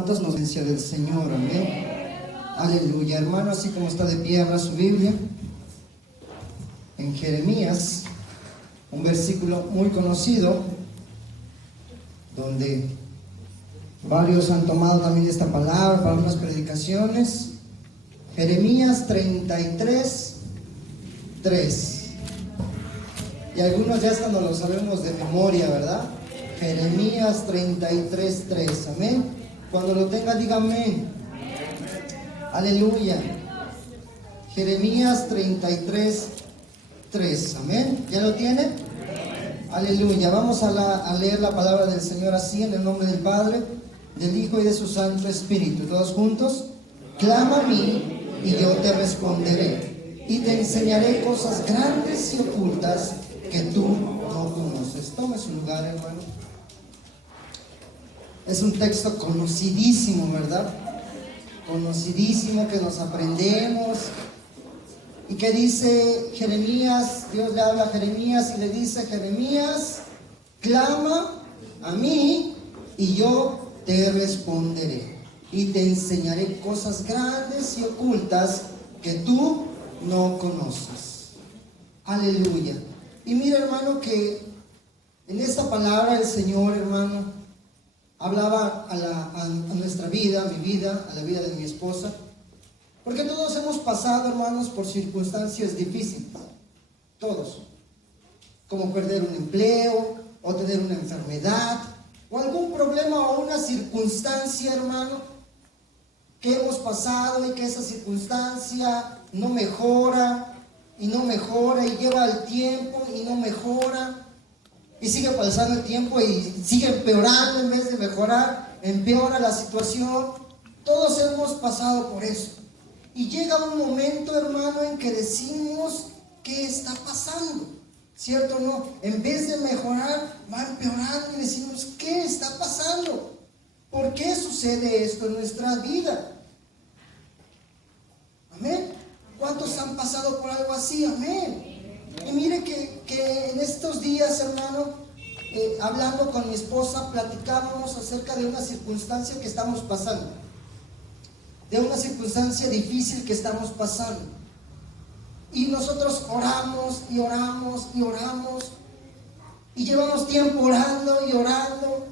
¿Cuántos nos vencia del Señor? Amén. Aleluya, hermano, así como está de pie, abra su Biblia en Jeremías, un versículo muy conocido, donde varios han tomado también esta palabra para unas predicaciones. Jeremías 33, 3. Y algunos ya hasta no lo sabemos de memoria, ¿verdad? Jeremías 33, 3. Amén. Cuando lo tenga, diga amén. Aleluya. Jeremías 33, 3. Amén. ¿Ya lo tiene? Aleluya. Vamos a leer la palabra del Señor así, en el nombre del Padre, del Hijo y de su Santo Espíritu. Todos juntos. Clama a mí y yo te responderé y te enseñaré cosas grandes y ocultas que tú no conoces. Tome su lugar, hermano. Es un texto conocidísimo, ¿verdad? Conocidísimo, que nos aprendemos. Y que dice Jeremías, Dios le habla a Jeremías y le dice: Jeremías, clama a mí y yo te responderé y te enseñaré cosas grandes y ocultas que tú no conoces. Aleluya. Y mira, hermano, que en esta palabra el Señor, hermano, hablaba a nuestra vida, a mi vida, a la vida de mi esposa, porque todos hemos pasado, hermanos, por circunstancias difíciles, todos, como perder un empleo, o tener una enfermedad, o algún problema o una circunstancia, hermano, que hemos pasado y que esa circunstancia no mejora, y no mejora, y lleva el tiempo y no mejora, y sigue pasando el tiempo y sigue empeorando en vez de mejorar, empeora la situación. Todos hemos pasado por eso. Y llega un momento, hermano, en que decimos: ¿qué está pasando? ¿Cierto o no? En vez de mejorar, va empeorando y decimos: ¿qué está pasando? ¿Por qué sucede esto en nuestra vida? Amén. ¿Cuántos han pasado por algo así? Amén. Y mire que en estos días, hermano, hablando con mi esposa, platicábamos acerca de una circunstancia que estamos pasando, de una circunstancia difícil que estamos pasando. Y nosotros oramos y oramos y oramos, y llevamos tiempo orando y orando,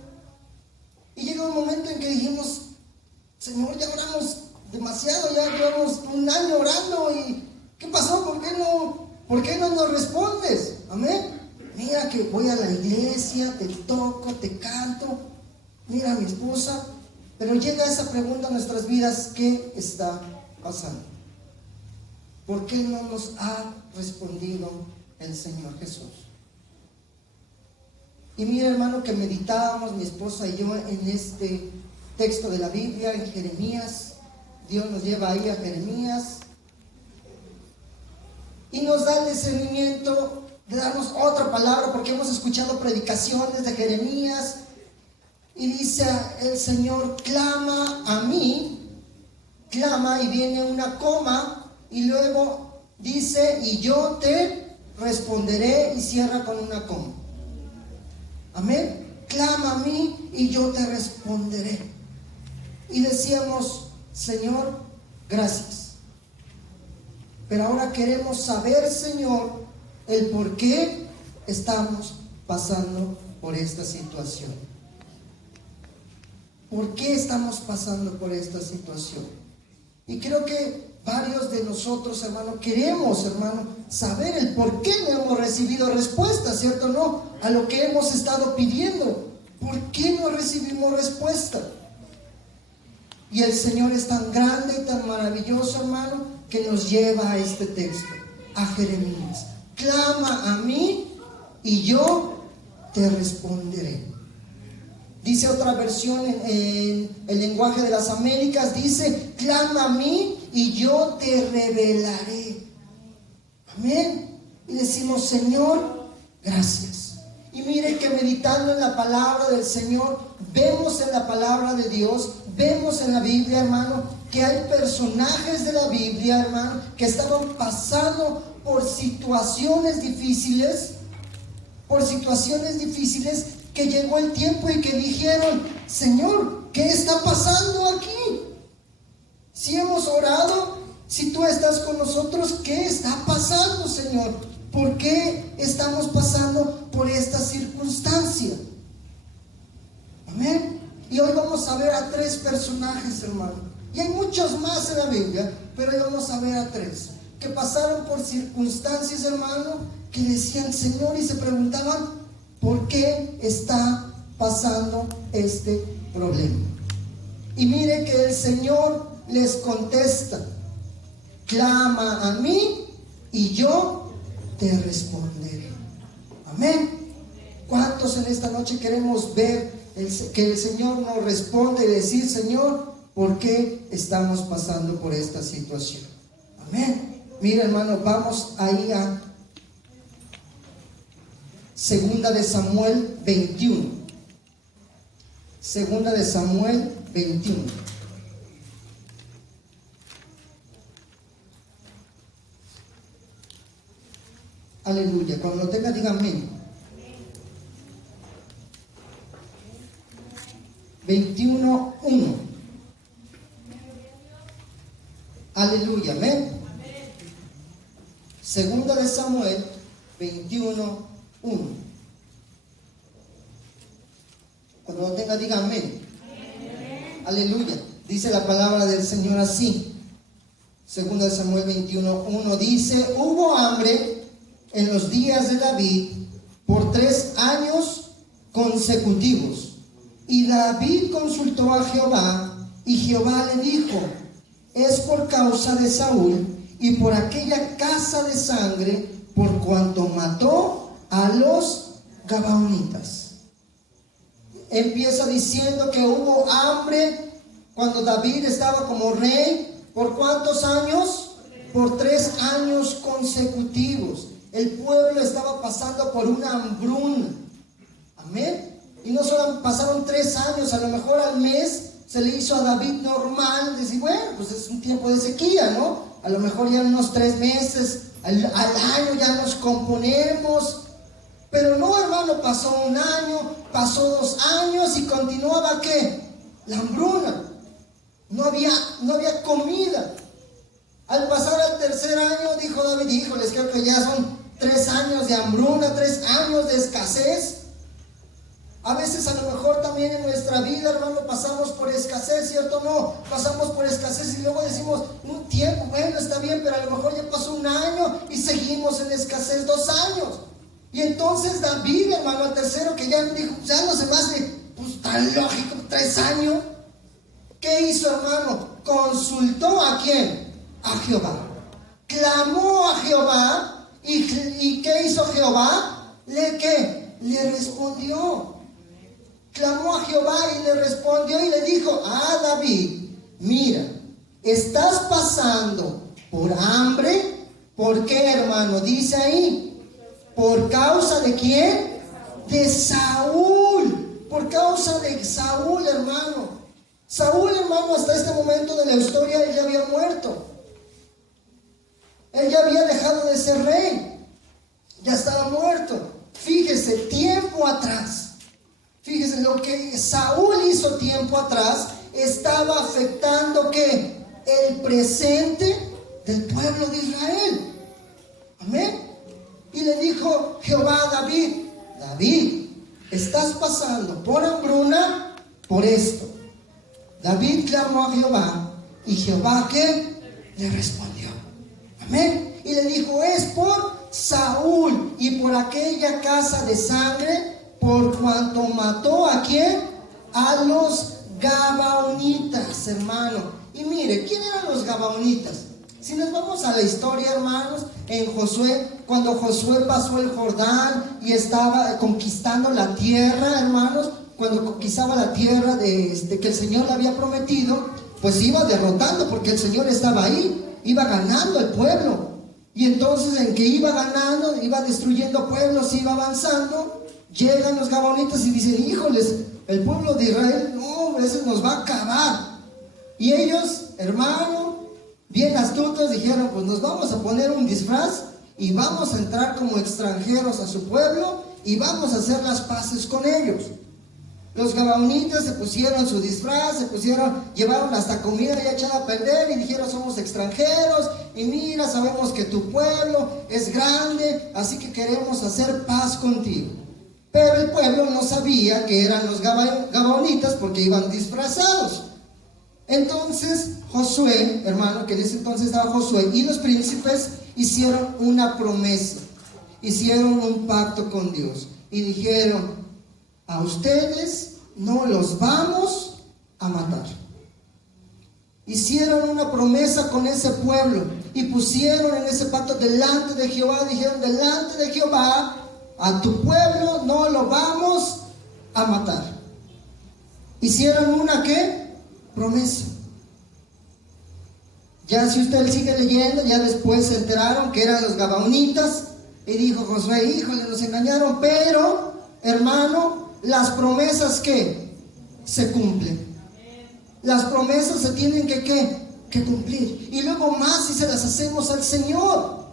y llega un momento en que dijimos: Señor, ya oramos demasiado, ya llevamos un año orando, y ¿qué pasó? ¿Por qué no nos respondes? Amén. Mira que voy a la iglesia, te toco, te canto, mira a mi esposa, pero llega esa pregunta a nuestras vidas: ¿qué está pasando? ¿Por qué no nos ha respondido el Señor Jesús? Y mira, hermano, que meditábamos mi esposa y yo en este texto de la Biblia, en Jeremías. Dios nos lleva ahí a Jeremías y nos da el discernimiento de darnos otra palabra, porque hemos escuchado predicaciones de Jeremías, y dice el Señor: clama a mí, clama, y viene una coma, y luego dice: y yo te responderé, y cierra con una coma. Amén. Clama a mí y yo te responderé. Y decíamos: Señor, gracias. Pero ahora queremos saber, Señor, el por qué estamos pasando por esta situación. ¿Por qué estamos pasando por esta situación? Y creo que varios de nosotros, hermano, queremos, hermano, saber el por qué no hemos recibido respuesta, ¿cierto o no? A lo que hemos estado pidiendo. ¿Por qué no recibimos respuesta? Y el Señor es tan grande y tan maravilloso, hermano, que nos lleva a este texto, a Jeremías. Clama a mí y yo te responderé. Dice otra versión en el lenguaje de las Américas, dice: clama a mí y yo te revelaré. Amén. Y decimos: Señor, gracias. Y mire que meditando en la palabra del Señor, vemos en la palabra de Dios, vemos en la Biblia, hermano, que hay personajes de la Biblia, hermano, que estaban pasando por situaciones difíciles, que llegó el tiempo y que dijeron: Señor, ¿qué está pasando aquí? Si hemos orado, si tú estás con nosotros, ¿qué está pasando, Señor? ¿Por qué estamos pasando por esta circunstancia? Amén. Y hoy vamos a ver a 3 personajes, hermano. Y hay muchos más en la Biblia, pero hoy vamos a ver a 3 que pasaron por circunstancias, hermano, que decían Señor y se preguntaban, ¿por qué está pasando este problema? Y mire que el Señor les contesta: clama a mí y yo te responderé. Amén. ¿Cuántos en esta noche queremos ver que el Señor nos responde y decir, Señor, ¿por qué estamos pasando por esta situación? Amén. Mira, hermano, vamos ahí a 2 de Samuel 21. 2 de Samuel 21. Aleluya. Cuando lo tenga, diga amén. 21:1. Aleluya, amén. 2 de Samuel 21:1. Cuando lo tenga, diga amén. Aleluya. Dice la palabra del Señor así. 2 de Samuel 21:1 dice: hubo hambre en los días de David por 3 años consecutivos. Y David consultó a Jehová, y Jehová le dijo: es por causa de Saúl y por aquella casa de sangre, por cuanto mató a los gabaonitas. Empieza diciendo que hubo hambre cuando David estaba como rey. ¿Por cuántos años? Por 3 años consecutivos. El pueblo estaba pasando por una hambruna. Amén. Y no solo pasaron 3 años, a lo mejor al mes se le hizo a David normal decir, bueno, pues es un tiempo de sequía, ¿no? A lo mejor ya unos 3 meses, al año ya nos componemos. Pero no, hermano, pasó 1 año, pasó 2 años y continuaba, ¿qué? La hambruna. No había comida. Al pasar al 3er año, dijo David, híjoles, creo que ya son 3 años de hambruna, 3 años de escasez. A veces a lo mejor también en nuestra vida, hermano, pasamos por escasez, ¿cierto? No, pasamos por escasez y luego decimos, un tiempo, bueno, está bien, pero a lo mejor ya pasó 1 año y seguimos en escasez 2 años. Y entonces David, hermano, al tercero, que ya dijo, ya no se me hace pues tan lógico, 3 años. ¿Qué hizo, hermano? Consultó ¿a quién? A Jehová. Clamó a Jehová. ¿Y qué hizo Jehová? Le respondió. Clamó a Jehová y le respondió y le dijo: David, mira, estás pasando por hambre. ¿Por qué, hermano? Dice ahí, ¿por causa de quién? De Saúl. Por causa de Saúl, hermano. Saúl, hermano, hasta este momento de la historia, él ya había muerto. Él ya había dejado de ser rey. Ya estaba muerto. Fíjese, tiempo atrás. Fíjese, lo que Saúl hizo tiempo atrás estaba afectando ¿qué? El presente del pueblo de Israel. Amén. Y le dijo Jehová a David: David, estás pasando por hambruna por esto. David clamó a Jehová y Jehová ¿qué? Le respondió. Amén. Y le dijo: es por Saúl y por aquella casa de sangre, por cuanto mató ¿a quién? A los gabaonitas, hermano. Y mire, ¿quién eran los gabaonitas? Si nos vamos a la historia, hermanos, en Josué, cuando Josué pasó el Jordán y estaba conquistando la tierra, hermanos, cuando conquistaba la tierra que el Señor le había prometido, pues iba derrotando porque el Señor estaba ahí, iba ganando el pueblo. Y entonces en que iba ganando, iba destruyendo pueblos, iba avanzando, llegan los gabaonitas y dicen: híjoles, el pueblo de Israel, no, ese nos va a acabar. Y ellos, hermano, bien astutos, dijeron: pues nos vamos a poner un disfraz y vamos a entrar como extranjeros a su pueblo y vamos a hacer las paces con ellos. Los gabaonitas se pusieron su disfraz, llevaron hasta comida ya echada a perder y dijeron: somos extranjeros y mira, sabemos que tu pueblo es grande, así que queremos hacer paz contigo. Pero el pueblo no sabía que eran los gabaonitas porque iban disfrazados. Entonces Josué, hermano, que en ese entonces estaba Josué, y los príncipes hicieron una promesa, hicieron un pacto con Dios y dijeron: a ustedes no los vamos a matar. Hicieron una promesa con ese pueblo y pusieron en ese pacto delante de Jehová. Dijeron: delante de Jehová, a tu pueblo no lo vamos a matar. Hicieron una ¿qué? Promesa. Ya si usted sigue leyendo, ya después se enteraron que eran los gabaonitas. Y dijo Josué: híjole, nos engañaron. Pero, hermano, las promesas que se cumplen. Las promesas se tienen que cumplir. Y luego más si se las hacemos al Señor.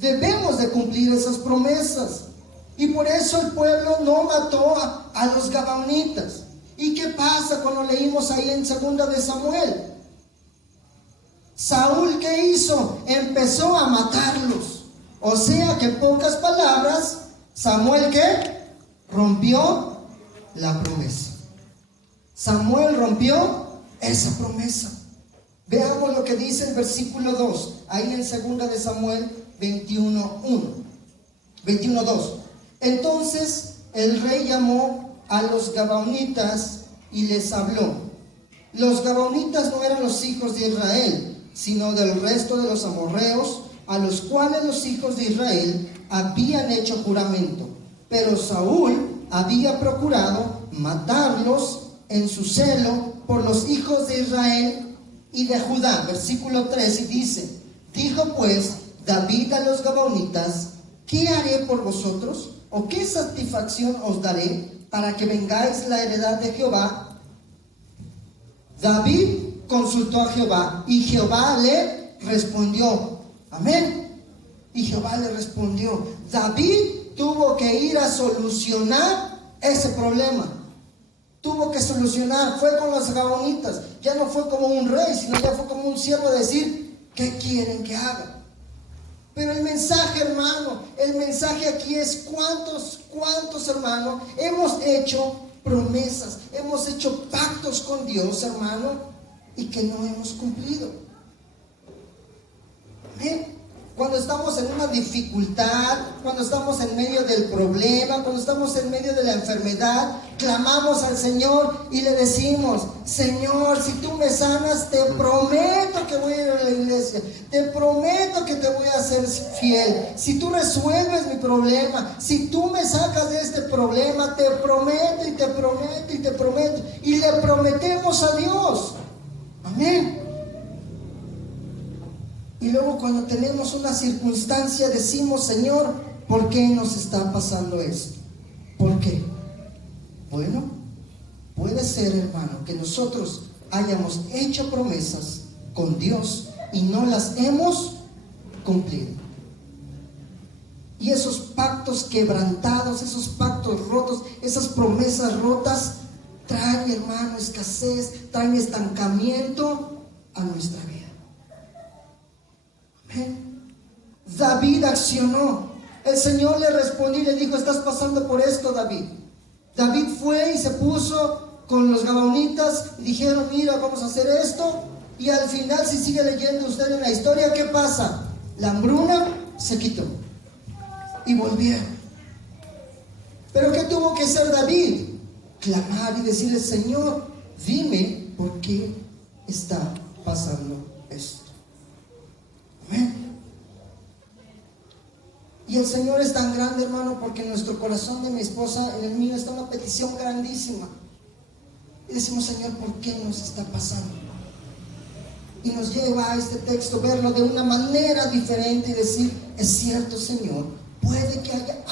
Debemos de cumplir esas promesas. Y por eso el pueblo no mató a los gabaonitas. ¿Y qué pasa cuando leímos ahí en 2 de Samuel? Saúl, ¿qué hizo? Empezó a matarlos. O sea que en pocas palabras, Samuel ¿qué? Rompió la promesa. Samuel rompió esa promesa. Veamos lo que dice el versículo 2, ahí en 2 de Samuel 21:2. Entonces el rey llamó a los gabaonitas y les habló. Los gabaonitas no eran los hijos de Israel, sino del resto de los amorreos, a los cuales los hijos de Israel habían hecho juramento. Pero Saúl había procurado matarlos en su celo por los hijos de Israel y de Judá. Versículo 3 y dice: dijo pues David a los gabaonitas: ¿qué haré por vosotros? ¿O qué satisfacción os daré para que vengáis la heredad de Jehová? David consultó a Jehová y Jehová le respondió. Amén. Y Jehová le respondió. David tuvo que ir a solucionar ese problema. Tuvo que solucionar. Fue con los gabaonitas. Ya no fue como un rey, sino ya fue como un siervo a decir: ¿qué quieren que haga? Pero el mensaje, hermano, el mensaje aquí es: ¿cuántos, hermano, hemos hecho promesas, hemos hecho pactos con Dios, hermano, y que no hemos cumplido? Amén. Cuando estamos en una dificultad, cuando estamos en medio del problema, cuando estamos en medio de la enfermedad, clamamos al Señor y le decimos: Señor, si tú me sanas, te prometo que voy a ir a la iglesia, te prometo que te voy a ser fiel. Si tú resuelves mi problema, si tú me sacas de este problema, te prometo y te prometo y te prometo. Y le prometemos a Dios. Amén. Y luego cuando tenemos una circunstancia decimos: Señor, ¿por qué nos está pasando esto? ¿Por qué? Bueno, puede ser, hermano, que nosotros hayamos hecho promesas con Dios y no las hemos cumplido. Y esos pactos quebrantados, esos pactos rotos, esas promesas rotas traen, hermano, escasez, traen estancamiento a nuestra vida. David accionó. El Señor le respondió y le dijo: estás pasando por esto, David. David fue y se puso con los gabaonitas y dijeron: mira, vamos a hacer esto. Y al final, si sigue leyendo usted en la historia, ¿qué pasa? La hambruna se quitó y volvieron. Pero ¿qué tuvo que hacer David? Clamar y decirle: Señor, dime por qué está pasando esto. Amén. Y el Señor es tan grande, hermano, porque en nuestro corazón de mi esposa, en el mío, está una petición grandísima. Y decimos: Señor, ¿por qué nos está pasando? Y nos lleva a este texto, verlo de una manera diferente y decir: es cierto, Señor, puede que haya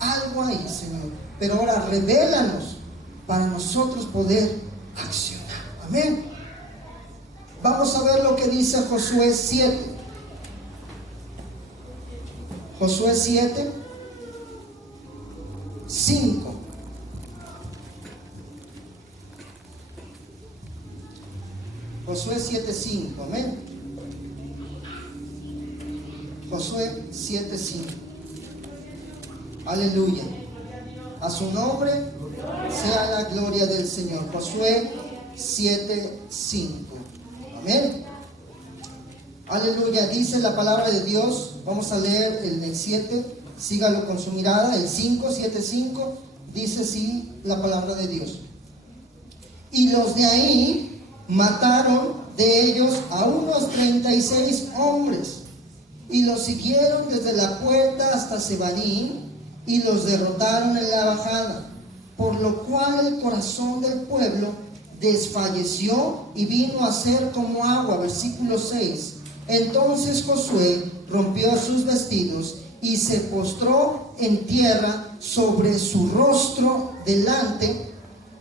algo ahí, Señor, pero ahora revélanos para nosotros poder accionar. Amén. Vamos a ver lo que dice Josué 7. Josué 7, 5. Josué 7:5, amén. Josué 7:5. Aleluya. A su nombre sea la gloria del Señor. Josué 7:5. Amén. Aleluya. Dice la palabra de Dios. Vamos a leer el 7. Sígalo con su mirada. El 5, 7:5. Dice así la palabra de Dios. Y los de ahí mataron de ellos a unos 36 hombres. Y los siguieron desde la puerta hasta Sebarim. Y los derrotaron en la bajada, por lo cual el corazón del pueblo desfalleció y vino a ser como agua. Versículo 6. Entonces Josué rompió sus vestidos y se postró en tierra sobre su rostro delante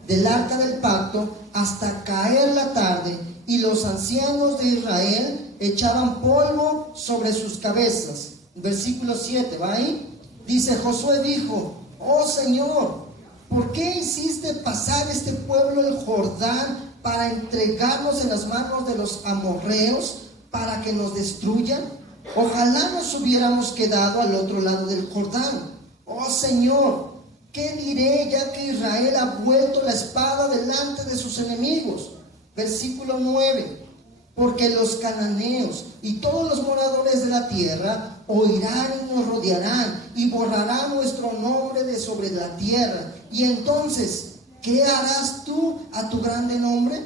del arca del pacto hasta caer la tarde, y los ancianos de Israel echaban polvo sobre sus cabezas. Versículo 7, ¿va ahí? Dice, Josué dijo, oh Señor, ¿por qué hiciste pasar este pueblo el Jordán para entregarnos en las manos de los amorreos para que nos destruyan? Ojalá nos hubiéramos quedado al otro lado del Jordán. Oh Señor, ¿qué diré ya que Israel ha vuelto la espada delante de sus enemigos? Versículo 9. Porque los cananeos y todos los moradores de la tierra oirán y nos rodearán y borrarán nuestro nombre de sobre la tierra. Y entonces, ¿qué harás tú a tu grande nombre?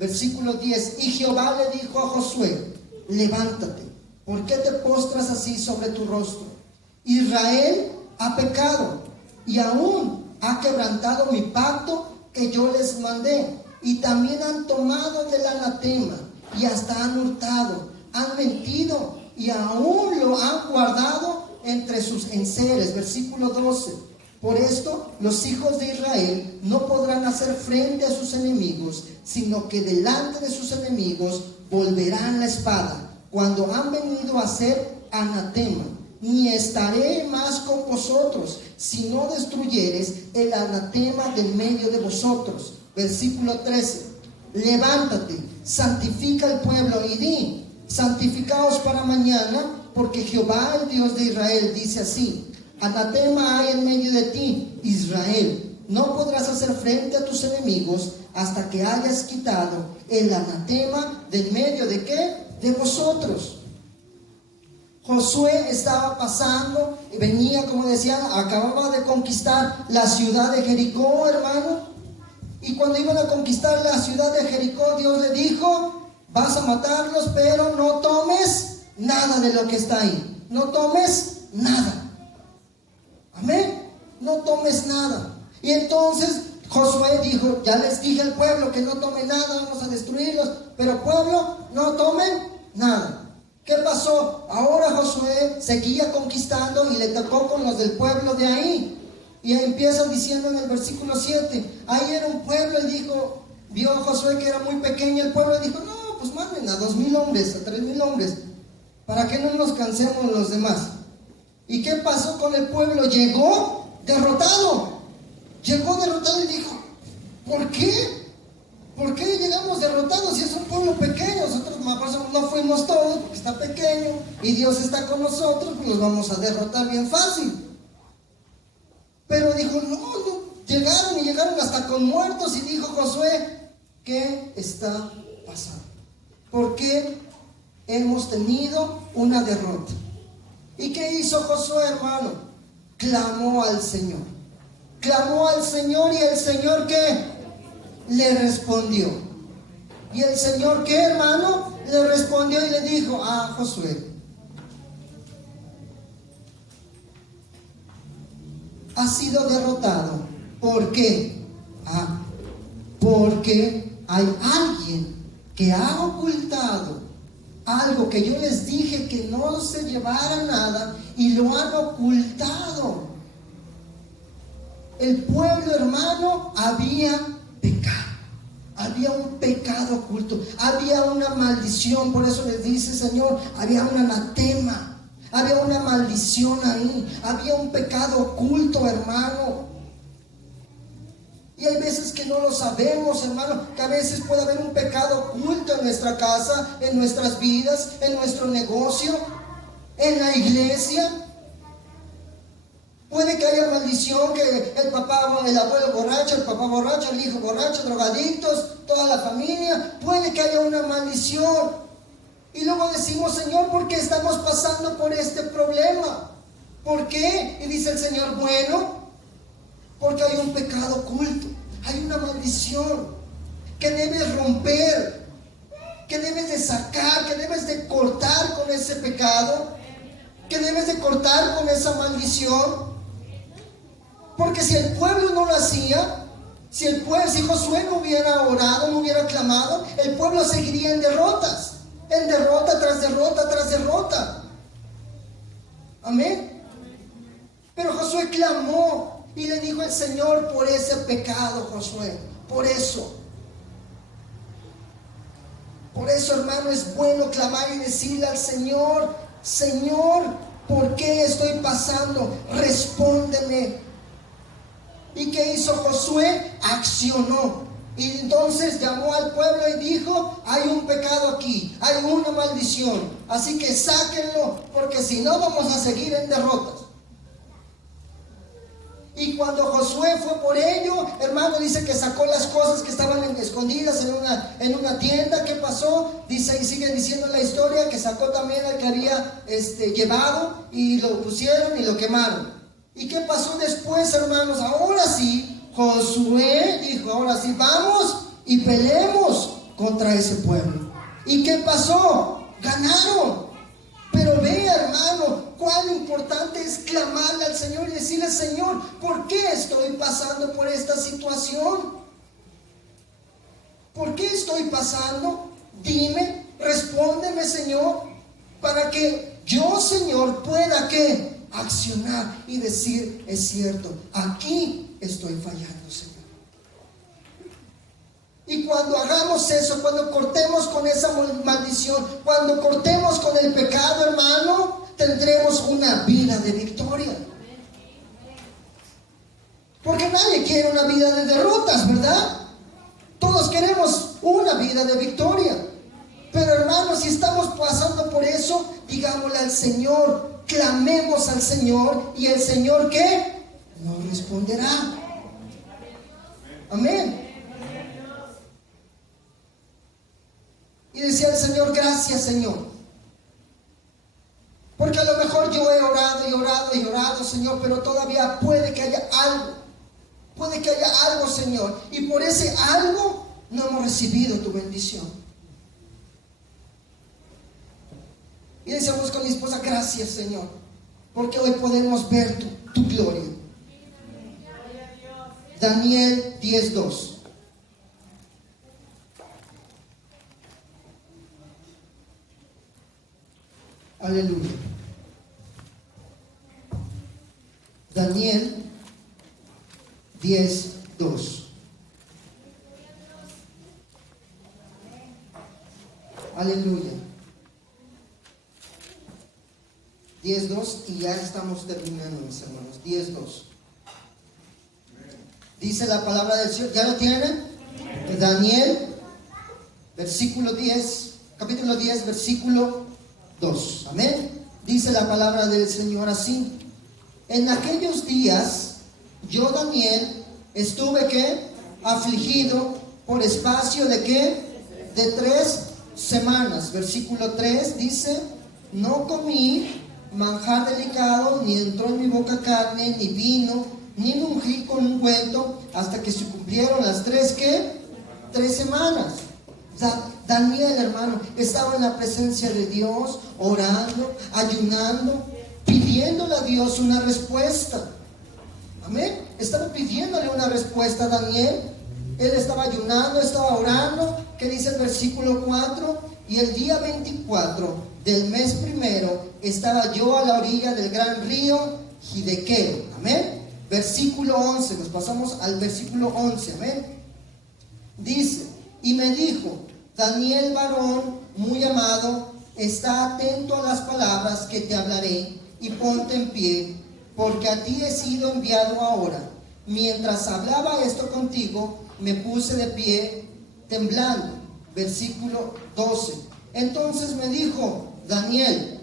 Versículo 10. Y Jehová le dijo a Josué, levántate, ¿por qué te postras así sobre tu rostro? Israel ha pecado y aún ha quebrantado mi pacto que yo les mandé, y también han tomado del anatema y hasta han hurtado, han mentido y aún lo han guardado entre sus enseres. Versículo 12. Por esto los hijos de Israel no podrán hacer frente a sus enemigos, sino que delante de sus enemigos volverán la espada cuando han venido a ser anatema. Ni estaré más con vosotros si no destruyeres el anatema del medio de vosotros. Versículo 13. Levántate, santifica el pueblo y di, santificaos para mañana, porque Jehová el Dios de Israel dice así, anatema hay en medio de ti, Israel, no podrás hacer frente a tus enemigos hasta que hayas quitado el anatema del medio de ¿qué? De vosotros. Josué estaba pasando y venía, como decían, acababa de conquistar la ciudad de Jericó, hermano. Y cuando iban a conquistar la ciudad de Jericó, Dios le dijo, vas a matarlos, pero no tomes nada de lo que está ahí. No tomes nada. Amén. No tomes nada. Y entonces Josué dijo, ya les dije al pueblo que no tome nada, vamos a destruirlos. Pero pueblo, no tomen nada. ¿Qué pasó? Ahora Josué seguía conquistando y le tocó con los del pueblo de ahí. Y empieza diciendo en el versículo 7, ahí era un pueblo y dijo, vio Josué que era muy pequeño el pueblo y dijo, no, pues manden a 2,000 hombres, a 3,000 hombres, para que no nos cansemos los demás. ¿Y qué pasó con el pueblo? Llegó derrotado y dijo, ¿por qué? ¿Por qué llegamos derrotados si es un pueblo pequeño? Nosotros no fuimos todos porque está pequeño y Dios está con nosotros, pues los vamos a derrotar bien fácil. Pero dijo, no, llegaron hasta con muertos. Y dijo Josué, ¿qué está pasando? ¿Por qué hemos tenido una derrota? ¿Y qué hizo Josué, hermano? Clamó al Señor. Clamó al Señor, y el Señor ¿qué? Le respondió. ¿Y el Señor qué, hermano? Le respondió y le dijo a Josué, ha sido derrotado. ¿Por qué? Porque hay alguien que ha ocultado algo que yo les dije que no se llevara nada, y lo han ocultado. El pueblo, hermano, había pecado. Había un pecado oculto. Había una maldición. Por eso les dice Señor, había un anatema. Había una maldición ahí. Había un pecado oculto, hermano. Y hay veces que no lo sabemos, hermano, que a veces puede haber un pecado oculto en nuestra casa, en nuestras vidas, en nuestro negocio, en la iglesia. Puede que haya maldición, que el papá, el abuelo borracho, el papá borracho, el hijo borracho, drogadictos, toda la familia. Puede que haya una maldición. Y luego decimos, Señor, ¿por qué estamos pasando por este problema? ¿Por qué? Y dice el Señor, bueno, porque hay un pecado oculto, hay una maldición que debes romper, que debes de sacar, que debes de cortar con ese pecado, que debes de cortar con esa maldición. Porque si el pueblo no lo hacía, si Josué no hubiera orado, no hubiera clamado, el pueblo seguiría en derrotas, en derrota tras derrota tras derrota. Amén. Pero Josué clamó y le dijo al Señor por ese pecado, Josué, por eso. Por eso, hermano, es bueno clamar y decirle al Señor, Señor, ¿por qué estoy pasando? Respóndeme. ¿Y qué hizo Josué? Accionó. Y entonces llamó al pueblo y dijo, hay un pecado aquí, hay una maldición. Así que sáquenlo, porque si no vamos a seguir en derrotas. Y cuando Josué fue por ello, hermano, dice que sacó las cosas que estaban escondidas en una tienda. ¿Qué pasó? Dice, y sigue diciendo la historia, que sacó también al que había llevado y lo pusieron y lo quemaron. ¿Y qué pasó después, hermanos? Ahora sí, Josué dijo, ahora sí, vamos y peleemos contra ese pueblo. ¿Y qué pasó? Ganaron. Pero vea, hermano, cuán importante es clamarle al Señor y decirle, Señor, ¿por qué estoy pasando por esta situación? ¿Por qué estoy pasando? Dime, respóndeme, Señor, para que yo, Señor, pueda ¿qué? Accionar y decir, es cierto, aquí estoy fallando, Señor. Y cuando hagamos eso, cuando cortemos con esa maldición, cuando cortemos con el pecado, hermano, tendremos una vida de victoria. Porque nadie quiere una vida de derrotas, ¿verdad? Todos queremos una vida de victoria. Pero, hermano, si estamos pasando por eso, digámosle al Señor, clamemos al Señor, y el Señor ¿qué? Nos responderá. Amén. Y decía el Señor, gracias, Señor, porque a lo mejor yo he orado y orado y orado, Señor, pero todavía puede que haya algo, Señor, y por ese algo no hemos recibido tu bendición. Y decíamos con mi esposa, gracias, Señor, porque hoy podemos ver tu gloria. Daniel 10:2. Aleluya. Daniel 10:2. Aleluya. 10:2 y ya estamos terminando, mis hermanos. 10:2. Dice la palabra del Señor. ¿Ya lo tienen? Daniel, versículo 10, capítulo 10, versículo 2. Amén. Dice la palabra del Señor así: en aquellos días yo, Daniel, estuve ¿qué? Afligido por espacio de ¿qué? De 3 semanas. Versículo 3 dice: no comí manjar delicado, ni entró en mi boca carne, ni vino, ni me ungí con ungüento, hasta que se cumplieron las 3 ¿qué? 3 semanas. Daniel, hermano, estaba en la presencia de Dios, orando, ayunando, pidiéndole a Dios una respuesta. Amén. Estaba pidiéndole una respuesta a Daniel. Él estaba ayunando, estaba orando. ¿Qué dice el versículo 4? Y el día 24 del mes primero estaba yo a la orilla del gran río Hidekel. Amén. Versículo 11. Nos pasamos al versículo 11. Amén. Dice: y me dijo, Daniel, varón muy amado, está atento a las palabras que te hablaré y ponte en pie, porque a ti he sido enviado ahora. Mientras hablaba esto contigo, me puse de pie temblando. Versículo 12. Entonces me dijo: Daniel,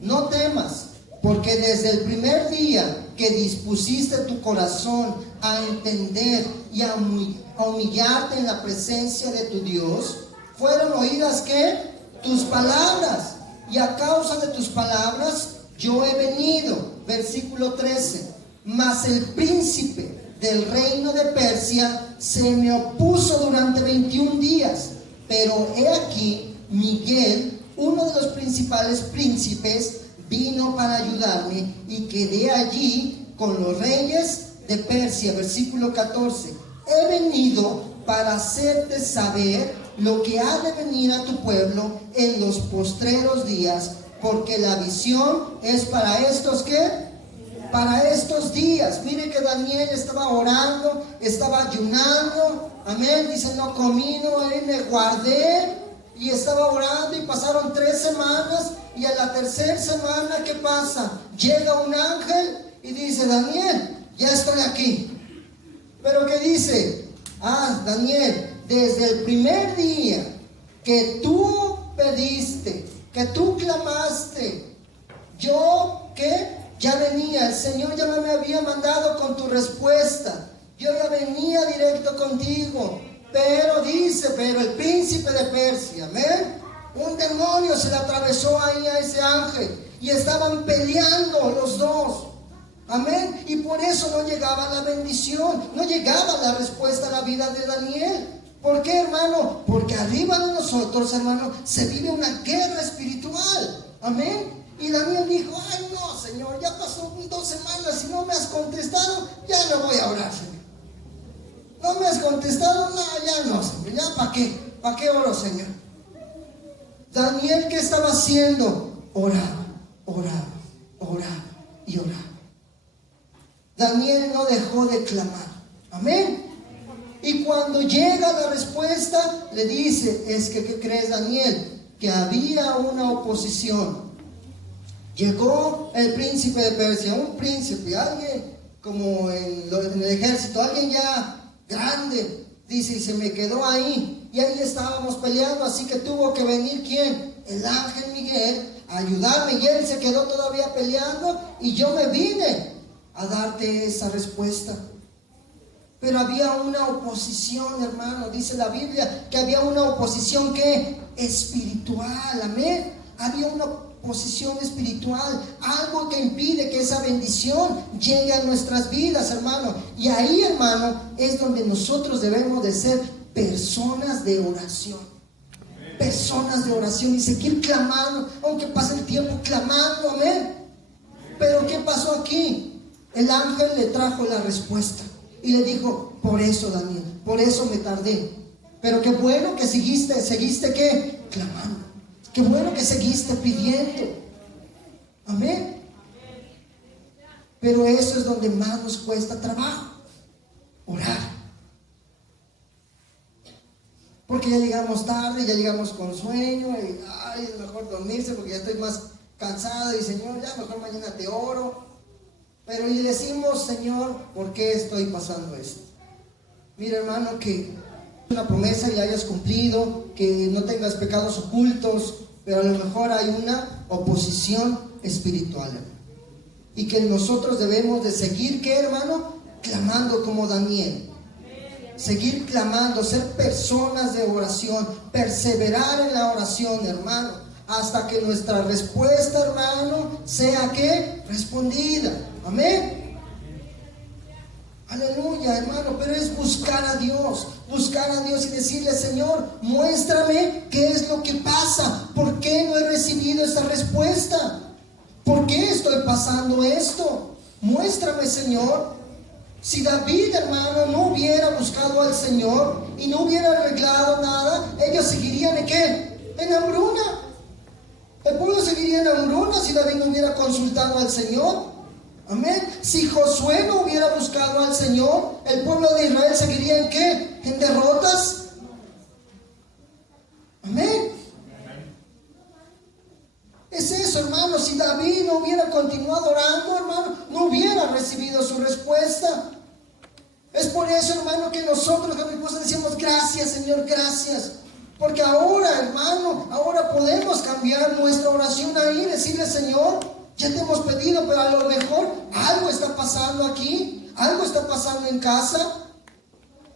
no temas, porque desde el primer día que dispusiste tu corazón a entender y a humillarte en la presencia de tu Dios, fueron oídas ¿qué? Tus palabras, y a causa de tus palabras yo he venido. Versículo 13. Mas el príncipe del reino de Persia se me opuso durante 21 días, pero he aquí Miguel, uno de los principales príncipes, vino para ayudarme y quedé allí con los reyes de Persia. Versículo 14. He venido para hacerte saber lo que ha de venir a tu pueblo en los postreros días, porque la visión es para estos ¿qué? Para estos días. Mire que Daniel estaba orando, estaba ayunando, amén, dice: no comí, no me guardé, y estaba orando, y pasaron 3 semanas, y a la tercera semana, ¿qué pasa? Llega un ángel y dice: Daniel, ya estoy aquí. Pero ¿qué dice? Daniel, desde el primer día que tú pediste, que tú clamaste, yo, ¿qué? Ya venía, el Señor ya me había mandado con tu respuesta. Yo ya venía directo contigo. Pero el príncipe de Persia, amén, un demonio se le atravesó ahí a ese ángel, y estaban peleando los dos, amén, y por eso no llegaba la bendición, no llegaba la respuesta a la vida de Daniel. ¿Por qué, hermano? Porque arriba de nosotros, hermano, se vive una guerra espiritual, amén. Y Daniel dijo: ay no, Señor, ya pasó 2 semanas y no me has contestado, ya no voy a orar, Señor. No me has contestado, no, ya no, Señor, ya ¿para qué? ¿Para qué oro, Señor? Daniel, ¿qué estaba haciendo? Oraba y oraba. Daniel no dejó de clamar, amén. Y cuando llega la respuesta, le dice: es que, ¿qué crees, Daniel? Que había una oposición. Llegó el príncipe de Persia, un príncipe, alguien como en el ejército, alguien ya grande, dice, y se me quedó ahí, y ahí estábamos peleando, así que tuvo que venir ¿quién? El ángel Miguel a ayudarme, y él se quedó todavía peleando, y yo me vine a darte esa respuesta. Pero había una oposición, hermano, dice la Biblia que había una oposición que espiritual, amén. Había una oposición espiritual, algo que impide que esa bendición llegue a nuestras vidas, hermano. Y ahí, hermano, es donde nosotros debemos de ser personas de oración. Personas de oración y seguir clamando, aunque pase el tiempo clamando, amén. Pero ¿qué pasó aquí? El ángel le trajo la respuesta y le dijo: por eso, Daniel, por eso me tardé. Pero qué bueno que seguiste ¿qué? Clamando. Qué bueno que seguiste pidiendo. Amén. Pero eso es donde más nos cuesta trabajo. Orar. Porque ya llegamos tarde, ya llegamos con sueño, y es mejor dormirse porque ya estoy más cansado, y Señor, ya mejor mañana te oro. Pero y decimos: Señor, ¿por qué estoy pasando esto? Mira, hermano, que una promesa y la hayas cumplido, que no tengas pecados ocultos, pero a lo mejor hay una oposición espiritual, y que nosotros debemos de seguir, ¿qué, hermano? Clamando como Daniel. Seguir clamando, ser personas de oración, perseverar en la oración, hermano, hasta que nuestra respuesta, hermano, sea ¿qué? Respondida, amén. Aleluya, hermano, pero es buscar a Dios y decirle: Señor, muéstrame qué es lo que pasa, por qué no he recibido esta respuesta, por qué estoy pasando esto, muéstrame, Señor. Si David, hermano, no hubiera buscado al Señor y no hubiera arreglado nada, ellos seguirían ¿en qué? En hambruna. El pueblo seguiría en hambruna si David no hubiera consultado al Señor. Amén. Si Josué no hubiera buscado al Señor, el pueblo de Israel seguiría ¿en qué? En derrotas. Amén. Es eso, hermano. Si David no hubiera continuado orando, hermano, no hubiera recibido su respuesta. por eso, hermano, que nosotros, con mi esposa, decimos gracias, Señor, gracias. Porque ahora, hermano, ahora podemos cambiar nuestra oración ahí, decirle, Señor, ya te hemos pedido, pero a lo mejor algo está pasando aquí, algo está pasando en casa.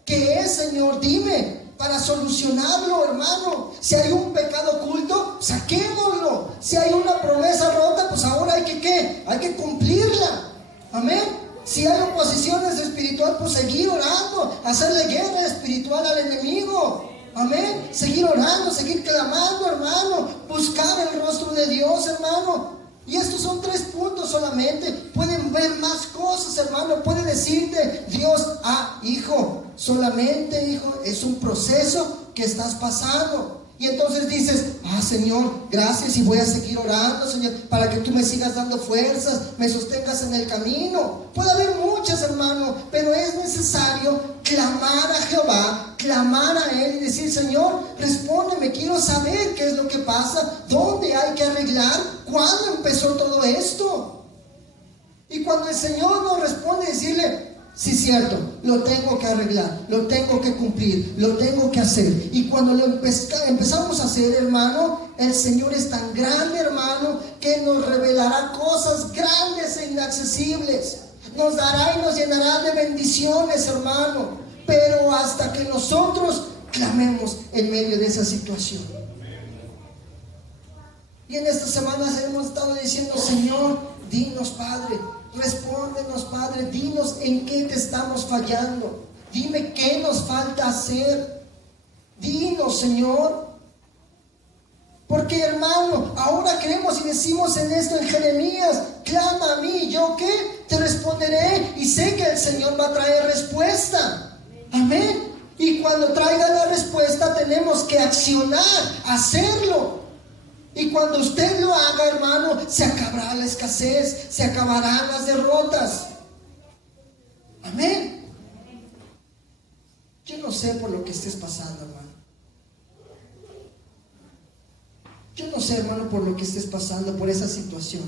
¿Qué es, Señor? Dime, para solucionarlo, hermano. Si hay un pecado oculto, saquémoslo. Si hay una promesa rota, pues ahora hay que ¿qué? Hay que cumplirla. Amén. Si hay oposiciones espirituales, pues seguir orando, hacerle guerra espiritual al enemigo. Amén. Seguir orando, seguir clamando, hermano. Buscar el rostro de Dios, hermano. Y estos son 3 puntos solamente. Pueden ver más cosas, hermano. Puede decirte Dios, hijo, solamente, hijo, es un proceso que estás pasando. Y entonces dices, Señor, gracias, y voy a seguir orando, Señor, para que tú me sigas dando fuerzas, me sostengas en el camino. Puede haber muchas, hermano, pero es necesario clamar a Jehová, clamar a Él y decir, Señor, respóndeme, quiero saber qué es lo que pasa, dónde hay que arreglar, cuándo empezó todo esto. Y cuando el Señor nos responde, decirle, sí, cierto, lo tengo que arreglar, lo tengo que cumplir, lo tengo que hacer. Y cuando lo empezamos a hacer, hermano, el Señor es tan grande, hermano, que nos revelará cosas grandes e inaccesibles. Nos dará y nos llenará de bendiciones, hermano. Pero hasta que nosotros clamemos en medio de esa situación. Y en estas semanas hemos estado diciendo, Señor, dinos, Padre, respóndenos, Padre, dinos en qué te estamos fallando. Dime qué nos falta hacer. Dinos, Señor. Porque, hermano, ahora creemos y decimos en esto en Jeremías, clama a mí, ¿yo qué? Te responderé, y sé que el Señor va a traer respuesta. Amén. Y cuando traiga la respuesta tenemos que accionar, hacerlo. Y cuando usted lo haga, hermano, se acabará la escasez, se acabarán las derrotas. Amén. Yo no sé por lo que estés pasando, hermano. Yo no sé, hermano, por lo que estés pasando, por esa situación.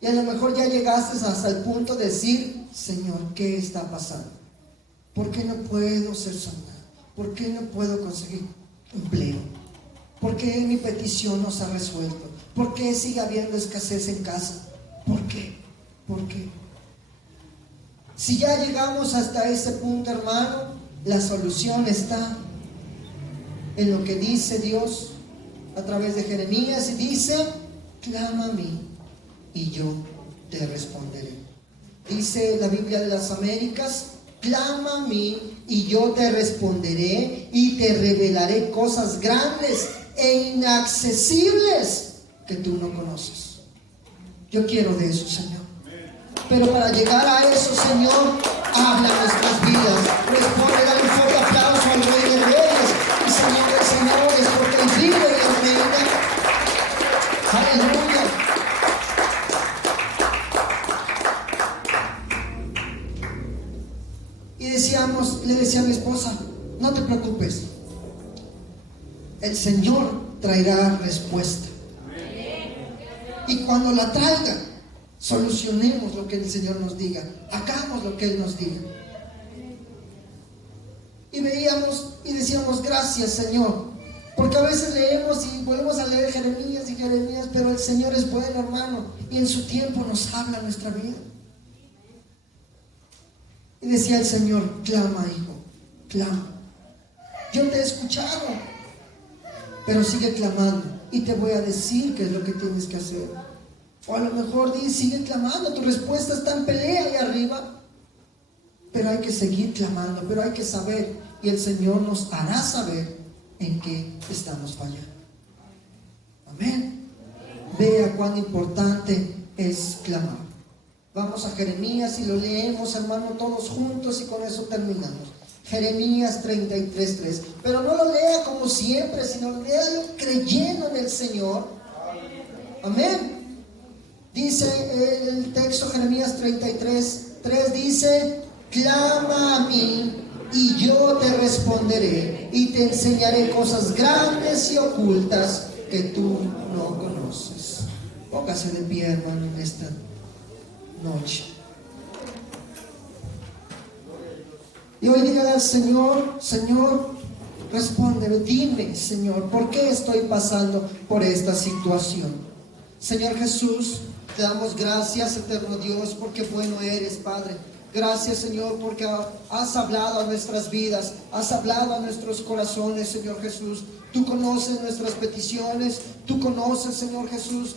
Y a lo mejor ya llegaste hasta el punto de decir, Señor, ¿qué está pasando? ¿Por qué no puedo ser sanado? ¿Por qué no puedo conseguir empleo? ¿Por qué mi petición no se ha resuelto? ¿Por qué sigue habiendo escasez en casa? ¿Por qué? ¿Por qué? Si ya llegamos hasta ese punto, hermano, la solución está en lo que dice Dios a través de Jeremías, y dice, clama a mí y yo te responderé. Dice la Biblia de las Américas, clama a mí y yo te responderé y te revelaré cosas grandes e inaccesibles que tú no conoces. Yo quiero de eso, Señor. Pero para llegar a eso, Señor, habla en nuestras vidas. Responde, dale un fuerte aplauso al Rey de Reyes y Señor de Señores, porque Él vive y Él reina. Aleluya. Y le decía a mi esposa, no te preocupes, el Señor traerá respuesta. Y cuando la traiga, solucionemos lo que el Señor nos diga, hagamos lo que Él nos diga. Y veíamos y decíamos, gracias, Señor, porque a veces leemos y volvemos a leer Jeremías y Jeremías, pero el Señor es bueno, hermano, y en su tiempo nos habla nuestra vida. Y decía el Señor, clama, hijo, clama. Yo te he escuchado, pero sigue clamando y te voy a decir qué es lo que tienes que hacer. O a lo mejor sigue clamando, tu respuesta está en pelea ahí arriba, pero hay que seguir clamando, pero hay que saber, y el Señor nos hará saber en qué estamos fallando. Amén. Vea cuán importante es clamar. Vamos a Jeremías y lo leemos, hermano, todos juntos, y con eso terminamos. Jeremías 33:3. Pero no lo lea como siempre, sino léalo creyendo en el Señor. Amén. Dice el texto, Jeremías 33:3, dice, clama a mí y yo te responderé y te enseñaré cosas grandes y ocultas que tú no conoces. Póngase de pie, hermano, en esta noche. Y hoy dígale al Señor: Señor, respóndeme, dime, Señor, ¿por qué estoy pasando por esta situación? Señor Jesús, te damos gracias, eterno Dios, porque bueno eres, Padre. Gracias, Señor, porque has hablado a nuestras vidas, has hablado a nuestros corazones, Señor Jesús. Tú conoces nuestras peticiones, tú conoces, Señor Jesús,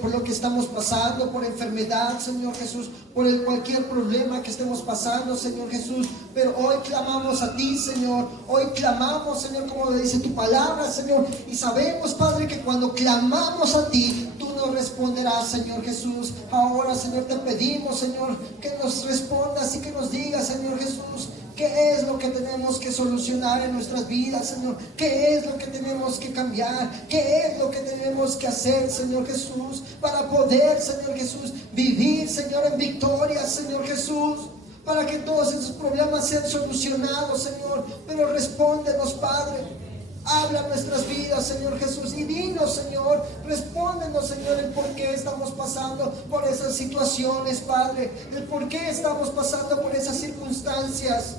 por lo que estamos pasando, por enfermedad, Señor Jesús, por cualquier problema que estemos pasando, Señor Jesús. Pero hoy clamamos a ti, Señor. Hoy clamamos, Señor, como dice tu palabra, Señor. Y sabemos, Padre, que cuando clamamos a ti, tú nos responderás, Señor Jesús. Ahora, Señor, te pedimos, Señor, que nos respondas y que nos digas, Señor Jesús, ¿qué es lo que tenemos que solucionar en nuestras vidas, Señor? ¿Qué es lo que tenemos que cambiar? ¿Qué es lo que tenemos que hacer, Señor Jesús, para poder, Señor Jesús, vivir, Señor, en victoria, Señor Jesús? Para que todos esos problemas sean solucionados, Señor. Pero respóndenos, Padre. Habla nuestras vidas, Señor Jesús, y dinos, Señor, respóndenos, Señor, el por qué estamos pasando por esas situaciones, Padre, el por qué estamos pasando por esas circunstancias.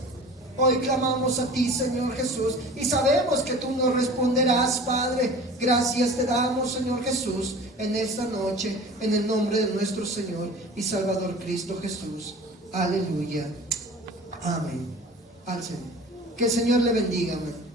Hoy clamamos a ti, Señor Jesús, y sabemos que tú nos responderás, Padre. Gracias te damos, Señor Jesús, en esta noche, en el nombre de nuestro Señor y Salvador Cristo Jesús. Aleluya. Amén. Al Señor. Que el Señor le bendiga, amén.